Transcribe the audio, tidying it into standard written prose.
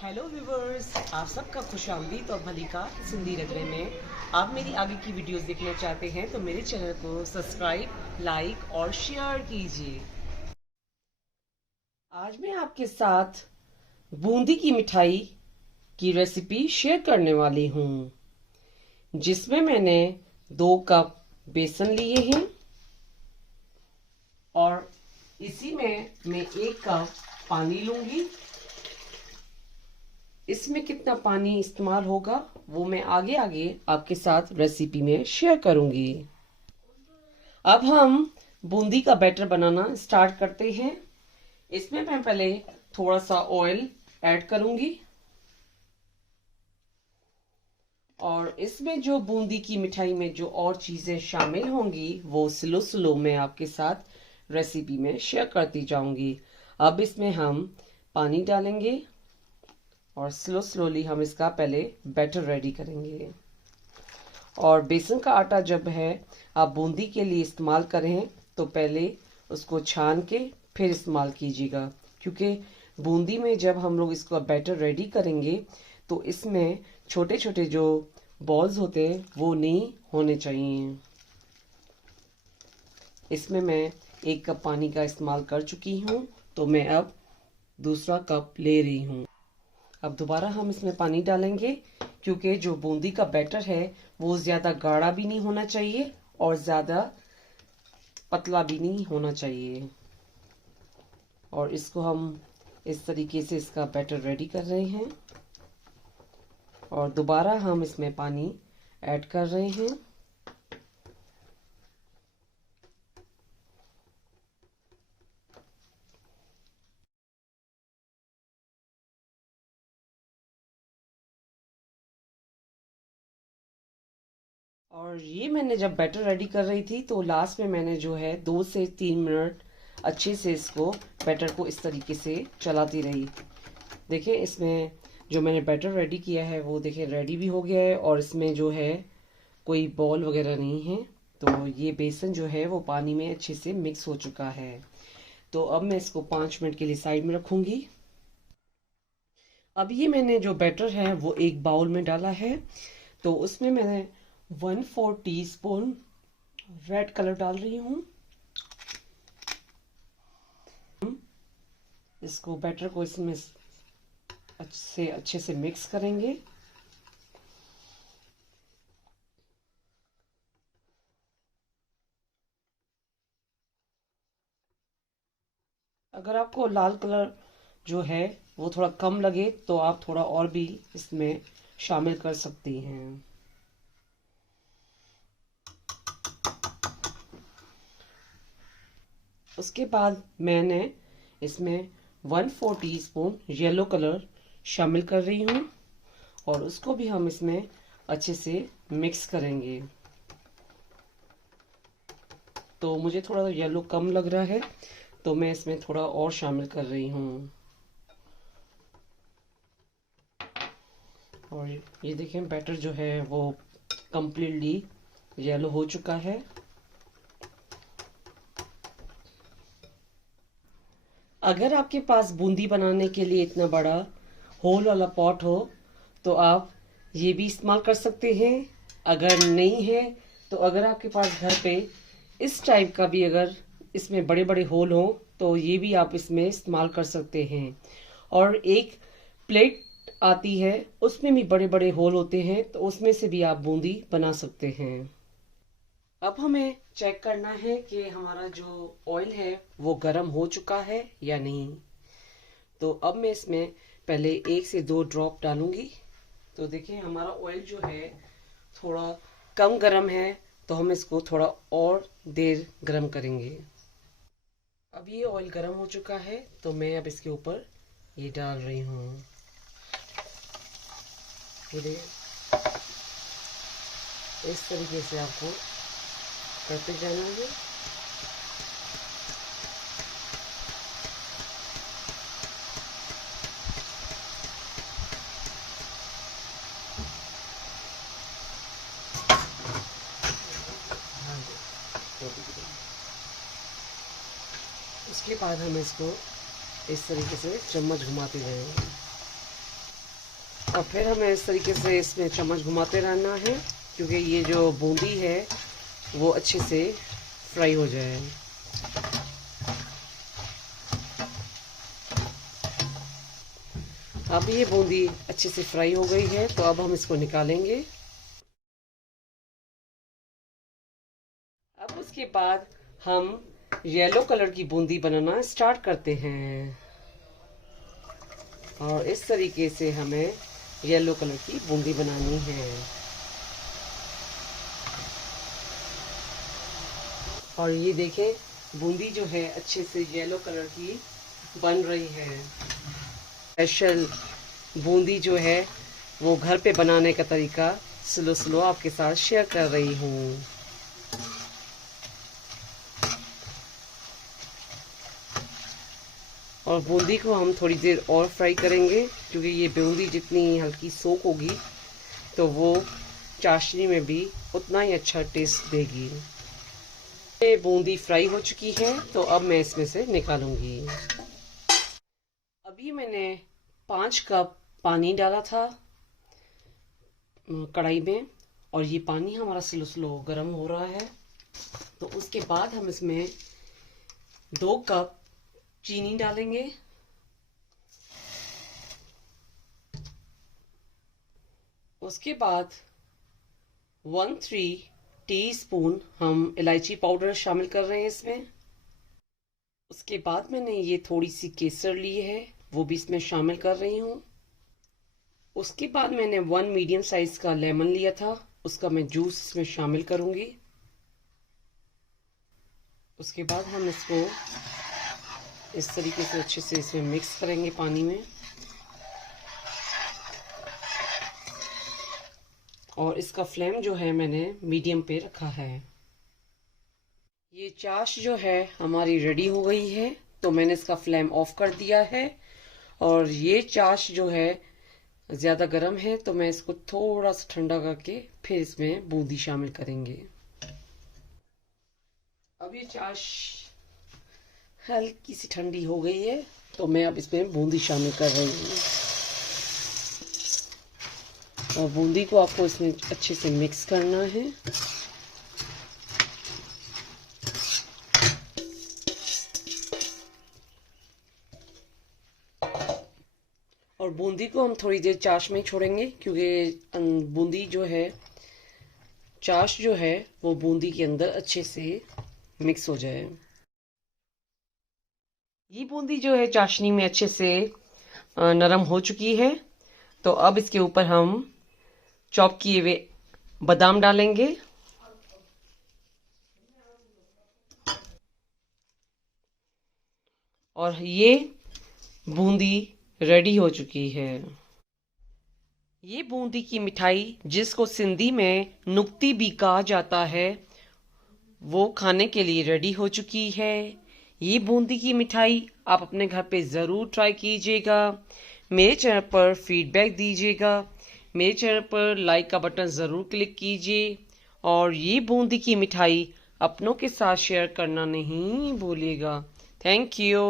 Hello viewers, आप सबका खुशामदीद और भली का सिंधी रगड़े में आप मेरी आगे की वीडियोस देखना चाहते हैं तो मेरे चैनल को सब्सक्राइब, लाइक और शेयर कीजिए। आज मैं आपके साथ बूंदी की मिठाई की रेसिपी शेयर करने वाली हूँ, जिसमें मैंने 2 कप बेसन लिए हैं और इसी में मैं 1 कप पानी लूंगी। इसमें कितना पानी इस्तेमाल होगा वो मैं आगे आगे आपके साथ रेसिपी में शेयर करूंगी। अब हम बूंदी का बैटर बनाना स्टार्ट करते हैं। इसमें मैं पहले थोड़ा सा ऑयल ऐड करूंगी और इसमें जो बूंदी की मिठाई में जो और चीजें शामिल होंगी वो स्लो स्लो मैं आपके साथ रेसिपी में शेयर करती जाऊंगी। अब इसमें हम पानी डालेंगे और स्लोली हम इसका पहले बैटर रेडी करेंगे। और बेसन का आटा जब है आप बूंदी के लिए इस्तेमाल करें तो पहले उसको छान के फिर इस्तेमाल कीजिएगा, क्योंकि बूंदी में जब हम लोग इसका बैटर रेडी करेंगे तो इसमें छोटे छोटे जो बॉल्स होते हैं वो नहीं होने चाहिए। इसमें मैं 1 कप पानी का इस्तेमाल कर चुकी हूँ, तो मैं अब दूसरा कप ले रही हूँ। अब दोबारा हम इसमें पानी डालेंगे, क्योंकि जो बूंदी का बैटर है वो ज़्यादा गाढ़ा भी नहीं होना चाहिए और ज़्यादा पतला भी नहीं होना चाहिए। और इसको हम इस तरीके से इसका बैटर रेडी कर रहे हैं और दोबारा हम इसमें पानी ऐड कर रहे हैं। और ये मैंने जब बैटर रेडी कर रही थी तो लास्ट में मैंने जो है 2 से 3 मिनट अच्छे से इसको बैटर को इस तरीके से चलाती रही। देखिए इसमें जो मैंने बैटर रेडी किया है वो देखिए रेडी भी हो गया है और इसमें जो है कोई बॉल वगैरह नहीं है। तो ये बेसन जो है वो पानी में अच्छे से मिक्स हो चुका है। तो अब मैं इसको 5 मिनट के लिए साइड में रखूंगी। अब ये मैंने जो बैटर है वो एक बाउल में डाला है, तो उसमें मैंने 1/4 टीस्पून रेड कलर डाल रही हूँ। इसको बैटर को इसमें अच्छे से मिक्स करेंगे। अगर आपको लाल कलर जो है वो थोड़ा कम लगे तो आप थोड़ा और भी इसमें शामिल कर सकती हैं। उसके बाद मैंने इसमें 1/4 टीस्पून येलो कलर शामिल कर रही हूँ और उसको भी हम इसमें अच्छे से मिक्स करेंगे। तो मुझे थोड़ा येलो कम लग रहा है तो मैं इसमें थोड़ा और शामिल कर रही हूँ। और ये देखें बैटर जो है वो कम्प्लीटली येलो हो चुका है। अगर आपके पास बूंदी बनाने के लिए इतना बड़ा होल वाला पॉट हो तो आप ये भी इस्तेमाल कर सकते हैं। अगर नहीं है तो अगर आपके पास घर पे इस टाइप का भी अगर इसमें बड़े बड़े होल हो तो ये भी आप इसमें इस्तेमाल कर सकते हैं। और एक प्लेट आती है उसमें भी बड़े बड़े होल होते हैं, तो उसमें से भी आप बूंदी बना सकते हैं। अब हमें चेक करना है कि हमारा जो ऑयल है वो गर्म हो चुका है या नहीं। तो अब मैं इसमें पहले 1 से 2 ड्रॉप डालूंगी। तो देखिए हमारा ऑयल जो है थोड़ा कम गर्म है, तो हम इसको थोड़ा और देर गर्म करेंगे। अब ये ऑयल गर्म हो चुका है तो मैं अब इसके ऊपर ये डाल रही हूँ। ये इस तरीके से आपको करते जाना है। उसके बाद हम इसको इस तरीके से चम्मच घुमाते जाएंगे। और फिर हमें इस तरीके से इसमें चम्मच घुमाते रहना है, क्योंकि ये जो बूंदी है वो अच्छे से फ्राई हो जाए। अब ये बूंदी अच्छे से फ्राई हो गई है, तो अब हम इसको निकालेंगे। अब उसके बाद हम येलो कलर की बूंदी बनाना स्टार्ट करते हैं, और इस तरीके से हमें येलो कलर की बूंदी बनानी है। और ये देखें, बूंदी जो है अच्छे से येलो कलर की बन रही है। स्पेशल बूंदी जो है वो घर पे बनाने का तरीका स्लो आपके साथ शेयर कर रही हूँ। और बूंदी को हम थोड़ी देर और फ्राई करेंगे, क्योंकि ये बूंदी जितनी हल्की सोक होगी तो वो चाशनी में भी उतना ही अच्छा टेस्ट देगी। ये बूंदी फ्राई हो चुकी है, तो अब मैं इसमें से निकालूंगी। अभी मैंने 5 कप पानी डाला था कढ़ाई में, और ये पानी हमारा स्लो गर्म हो रहा है। तो उसके बाद हम इसमें 2 कप चीनी डालेंगे। उसके बाद 1/3 टीस्पून हम इलायची पाउडर शामिल कर रहे हैं इसमें। उसके बाद मैंने ये थोड़ी सी केसर ली है, वो भी इसमें शामिल कर रही हूँ। उसके बाद मैंने 1 मीडियम साइज का लेमन लिया था, उसका मैं जूस इसमें शामिल करूंगी। उसके बाद हम इसको इस तरीके से अच्छे से इसमें मिक्स करेंगे पानी में, और इसका फ्लेम जो है मैंने मीडियम पे रखा है। ये चाश जो है हमारी रेडी हो गई है, तो मैंने इसका फ्लेम ऑफ कर दिया है। और ये चाश जो है ज़्यादा गर्म है, तो मैं इसको थोड़ा सा ठंडा करके फिर इसमें बूंदी शामिल करेंगे। अब ये चाश हल्की सी ठंडी हो गई है, तो मैं अब इसमें बूंदी शामिल कर रही हूँ। और बूंदी को आपको इसमें अच्छे से मिक्स करना है। और बूंदी को हम थोड़ी देर चाश में ही छोड़ेंगे, क्योंकि बूंदी जो है, चाश जो है वो बूंदी के अंदर अच्छे से मिक्स हो जाए। ये बूंदी जो है चाशनी में अच्छे से नरम हो चुकी है, तो अब इसके ऊपर हम चॉप किए हुए बादाम डालेंगे। और ये बूंदी रेडी हो चुकी है। ये बूंदी की मिठाई, जिसको सिंधी में नुक्ती भी कहा जाता है, वो खाने के लिए रेडी हो चुकी है। ये बूंदी की मिठाई आप अपने घर पे ज़रूर ट्राई कीजिएगा। मेरे चैनल पर फीडबैक दीजिएगा। मेरे चैनल पर लाइक का बटन ज़रूर क्लिक कीजिए, और ये बूंदी की मिठाई अपनों के साथ शेयर करना नहीं भूलिएगा। Thank you.